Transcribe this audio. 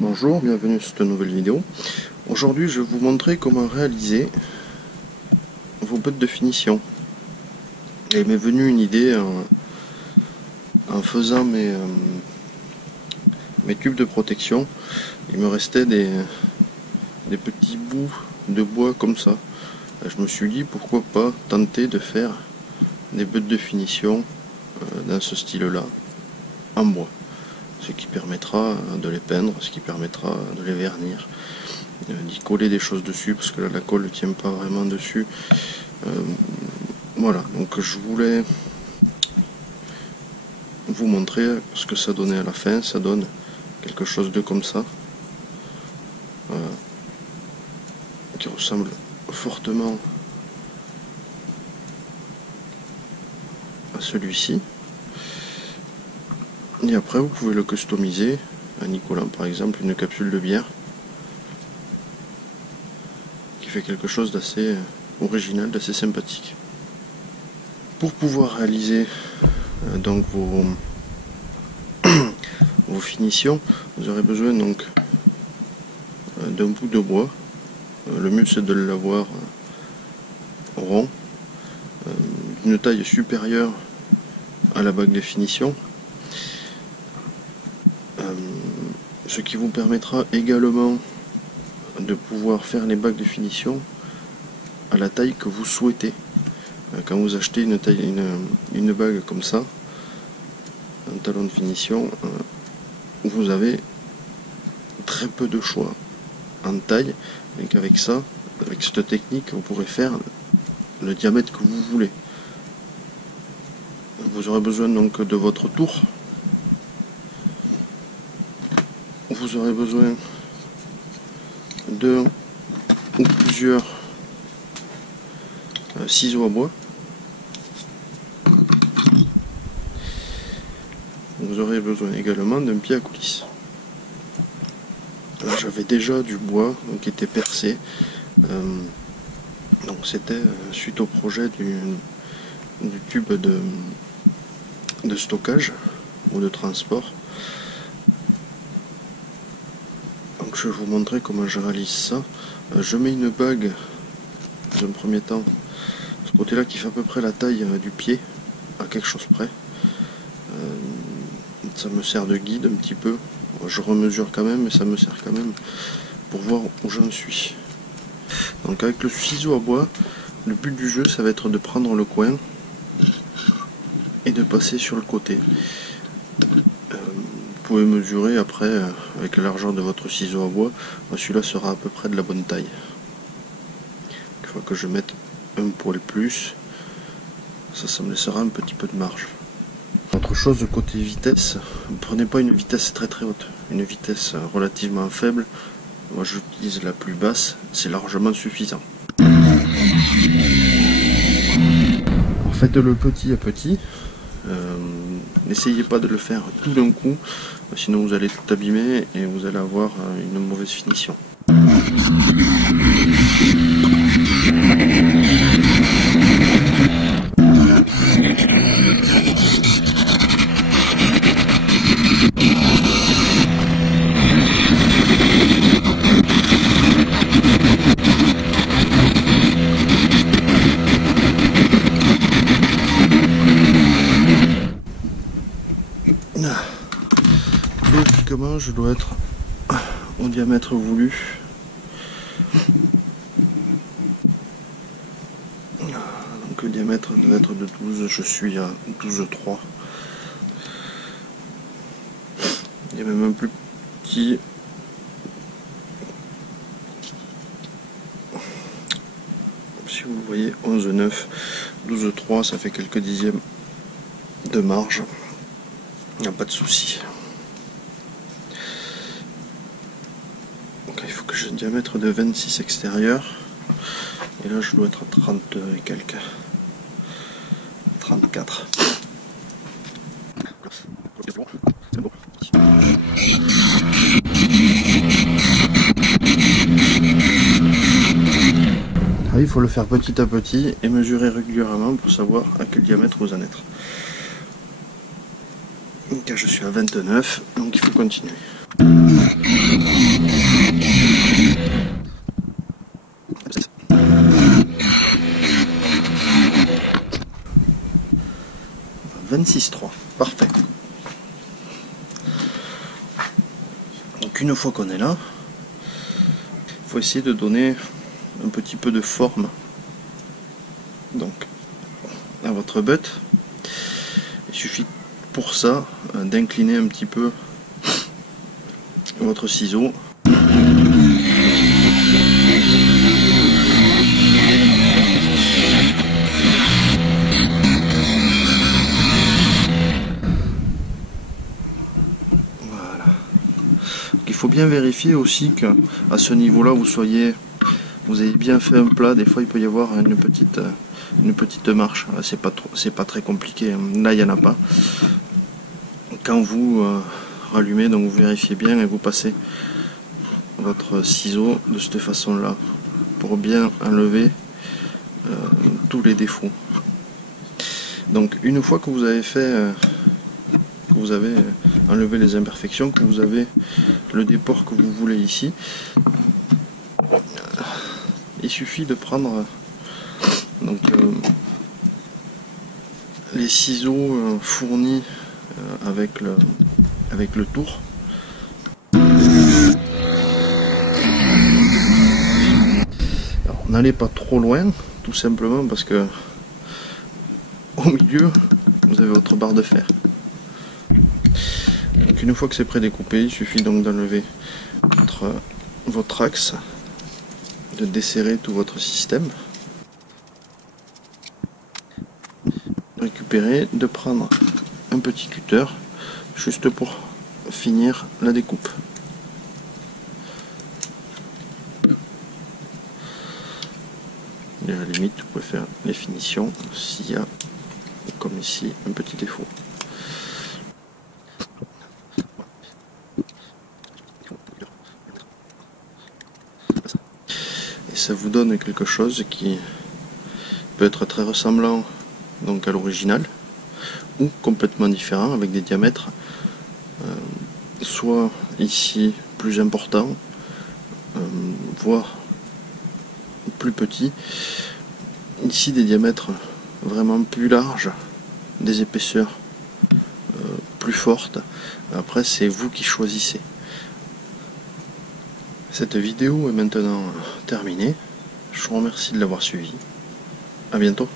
Bonjour, bienvenue sur cette nouvelle vidéo. Aujourd'hui je vais vous montrer comment réaliser vos bottes de finition. Et il m'est venu une idée en faisant mes tubes de protection. Il me restait des petits bouts de bois comme ça. Et je me suis dit pourquoi pas tenter de faire des bottes de finition dans ce style là en bois. Ce qui permettra de les peindre, ce qui permettra de les vernir, d'y coller des choses dessus, parce que là la colle ne tient pas vraiment dessus. Voilà, donc je voulais vous montrer ce que ça donnait à la fin. Ça donne quelque chose de comme ça, qui ressemble fortement à celui-ci. Et après vous pouvez le customiser en y collant par exemple une capsule de bière qui fait quelque chose d'assez original, d'assez sympathique. Pour pouvoir réaliser donc vos finitions, vous aurez besoin donc d'un bout de bois. Le mieux c'est de l'avoir rond, d'une taille supérieure à la bague de finition. Ce qui vous permettra également de pouvoir faire les bagues de finition à la taille que vous souhaitez. Quand vous achetez une bague comme ça, un talon de finition, vous avez très peu de choix en taille, et qu'avec ça, avec cette technique, vous pourrez faire le diamètre que vous voulez. Vous aurez besoin donc de votre tour. Vous aurez besoin d'un ou plusieurs ciseaux à bois. Vous aurez besoin également d'un pied à coulisse. Là j'avais déjà du bois qui était percé. Donc c'était suite au projet du tube de stockage ou de transport. Donc je vais vous montrer comment je réalise ça. Je mets une bague dans un premier temps, ce côté là qui fait à peu près la taille du pied, à quelque chose près. Ça me sert de guide un petit peu. Je remesure quand même, mais ça me sert quand même pour voir où j'en suis. Donc avec le ciseau à bois, le but du jeu ça va être de prendre le coin et de passer sur le côté. Vous pouvez mesurer après avec la largeur de votre ciseau à bois. Celui-là sera à peu près de la bonne taille. Il faut que je mette un poil plus. Ça me laissera un petit peu de marge. Autre chose, côté vitesse, ne prenez pas une vitesse très haute, une vitesse relativement faible. Moi j'utilise la plus basse, c'est largement suffisant. Faites-le petit à petit. N'essayez pas de le faire tout d'un coup, sinon vous allez tout abîmer et vous allez avoir une mauvaise finition. Logiquement, je dois être au diamètre voulu. Donc le diamètre doit être de 12, je suis à 12,3. Il y a même un plus petit. Si vous voyez, 11,9, 12,3, ça fait quelques dixièmes de marge. Il n'y a pas de souci. Donc il faut que j'ai un diamètre de 26 extérieur. Et là je dois être à 30 et quelques. 34. C'est bon. Il faut le faire petit à petit et mesurer régulièrement pour savoir à quel diamètre vous en êtes. Donc je suis à 29, donc il faut continuer. 26,3, parfait. Donc une fois qu'on est là, il faut essayer de donner un petit peu de forme donc à votre butte. Il suffit pour ça d'incliner un petit peu votre ciseau. Voilà. Il faut bien vérifier aussi que à ce niveau-là vous avez bien fait un plat. Des fois il peut y avoir une petite marche. C'est pas très compliqué. Là il n'y en a pas. Quand vous rallumez, donc vous vérifiez bien et vous passez votre ciseau de cette façon là pour bien enlever tous les défauts. Donc une fois que vous avez fait que vous avez enlevé les imperfections, que vous avez le déport que vous voulez ici, il suffit de prendre donc les ciseaux fournis avec le tour. Alors, n'allez pas trop loin, tout simplement parce que au milieu vous avez votre barre de fer. Donc une fois que c'est prédécoupé, il suffit donc d'enlever votre axe, de desserrer tout votre système, de récupérer, de prendre un petit cutter juste pour finir la découpe. Et à la limite, vous pouvez faire les finitions s'il y a, comme ici, un petit défaut. Et ça vous donne quelque chose qui peut être très ressemblant donc à l'original ou complètement différent avec des diamètres soit ici plus importants, voire plus petits, ici des diamètres vraiment plus larges, des épaisseurs plus fortes. Après c'est vous qui choisissez. Cette vidéo est maintenant terminée. Je vous remercie de l'avoir suivi. À bientôt.